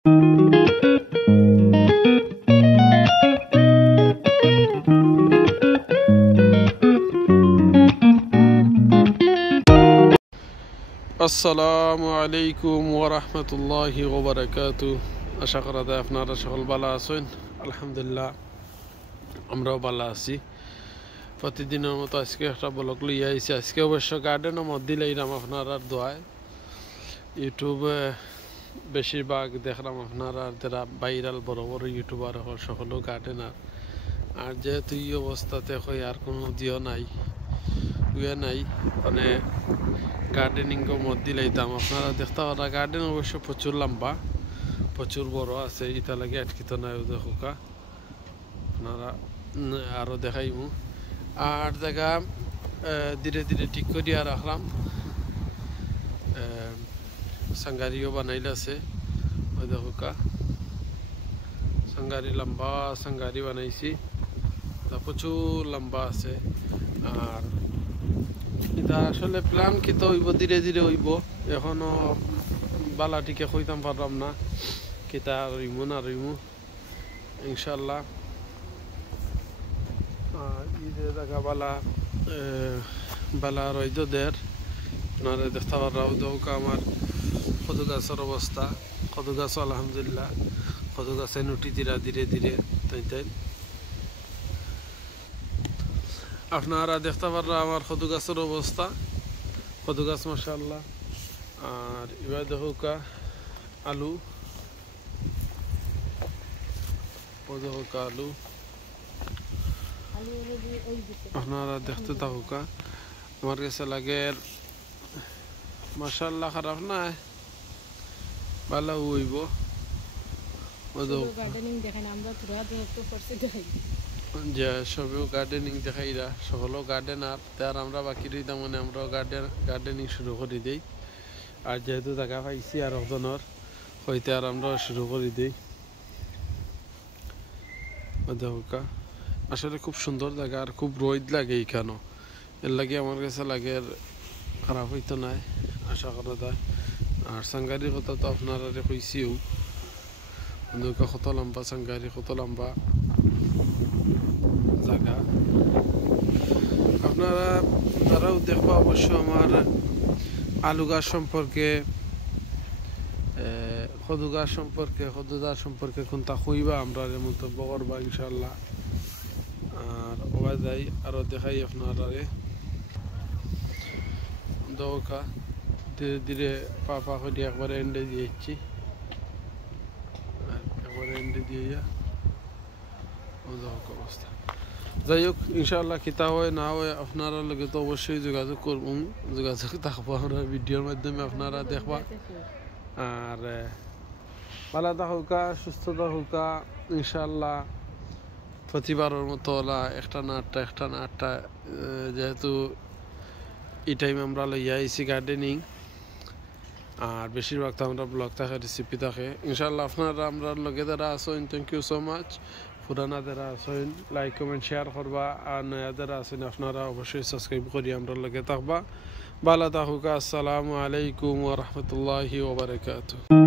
আসসালামু আলাইকুম ওয়া রাহমাতুল্লাহি ওয়া বারাকাতুহু। আশা করা যায় আপনারা সকল ভালো আছেন। আলহামদুলিল্লাহ আমরাও ভালো আছি। প্রতিদিনের মতো আজকে একটা ব্লগ লইয়া আইছি। আজকে অবশ্য গার্ডেনের মধ্যে লাইলাম আপনারা দোয়ায়। ইউটিউবে বেশিরভাগ দেখলাম আপনারা যারা ভাইরাল বড় বড় ইউটিউবার সকলও গার্ডেনার। আর যেহেতু এই অবস্থাতে হয় আর কোনো দিও নাই মানে গার্ডেনিং মধ্যে লাইতাম। আপনারা দেখতে পারা গার্ডেন অবশ্য প্রচুর লম্বা, প্রচুর বড় আছে। ইটা লাগে আটকিত নাই দেখা আপনারা আরও দেখাইমু। আর জায়গা ধীরে ধীরে ঠিক করিয়া রাখলাম। সাঙ্গারিও বানাইলাছে ওই দেখা সাঙ্গারি লম্বা সাঙ্গারি বানাইছি, প্রচুর লম্বা আছে। আর এটা আসলে প্ল্যান কিতো হইব, ধীরে ধীরে হইব। এখনো বালাটিকে কইতাম পারলাম না কিতা রইমু না রইমু ইনশাল্লাহ। ঈদে দেখা বালা রইদ দের আপনারা দেখতে পারাও দৌকা আমার কদু গাছের অবস্থা। কদু গাছ আলহামদুলিল্লাহ কদু গাছে নুটি দিরা ধীরে ধীরে তাই আপনারা দেখতে পাররা আমার কদু গাছের অবস্থা। কদু গাছ মাশাআল্লাহ। আর এবার দেখা আলু, আলু আপনারা দেখতে থাকুকা। আমার কাছে লাগে মাশাআল্লাহ খারাপ না, ভালো হইব। যে সবেও গার্ডেনিং দেখাইরা সকলও গার্ডেনার, তার আমরা বাকি রইতাম মানে আমরা গার্ডেনিং শুরু করে দিই। আর যেহেতু জায়গা পাইছি আর একজনের হইতে আর আমরা শুরু করে দিই। দেখা আসলে খুব সুন্দর জায়গা আর খুব রোদ লাগে এইখানে। এর লাগে আমার কাছে লাগে খারাপ হইতো নাই, আশা করা যায়। আর সাঙ্গারির কথা তো আপনারা কইছিও, কত লম্বা সাঙ্গারি, কত লম্বা জায়গা। আপনারা তারাও দেখবা অবশ্য আমার আলু গাছ সম্পর্কে, কদুদার সম্পর্কে কোনটা কইবা আমরা মন্তব্য করবা ইনশাল্লাহ। আর ওবা যাই আরো দেখাই আপনারা দৌকা ধীরে ধীরে পা করে একবারে এন্ডে দিয়েছি, একবারে এন্ডে দিয়ে অবস্থা। যাই হোক ইনশাআল্লাহ কিতা হয় না হয় আপনারা লগে তো অবশ্যই যোগাযোগ করব, যোগাযোগ থাকবো আমরা ভিডিওর মাধ্যমে আপনারা দেখবা। আর ভালো থাকুকা, সুস্থ থাকুকা ইনশাআল্লাহ। প্রতিবারের মতো একটা না আটটা যেহেতু এই টাইম আমরা লইয়া আইছি গার্ডেনিং। আর বেশিরভাগ তো আমরা ব্লগ থাকে, রেসিপি থাকে ইনশাআল্লাহ। আপনারা আমরা লগে যারা আছেন থ্যাংক ইউ সো মাচ। পুরানা যারা আছেন লাইক কমেন্ট শেয়ার করবা, আর নয়া যারা আছেন আপনারা অবশ্যই সাবস্ক্রাইব করি আমরা লগে থাকবা। ভালো থাকুকা। আসসালামু আলাইকুম ওয়া রাহমাতুল্লাহি ওয়া বারাকাতুহু।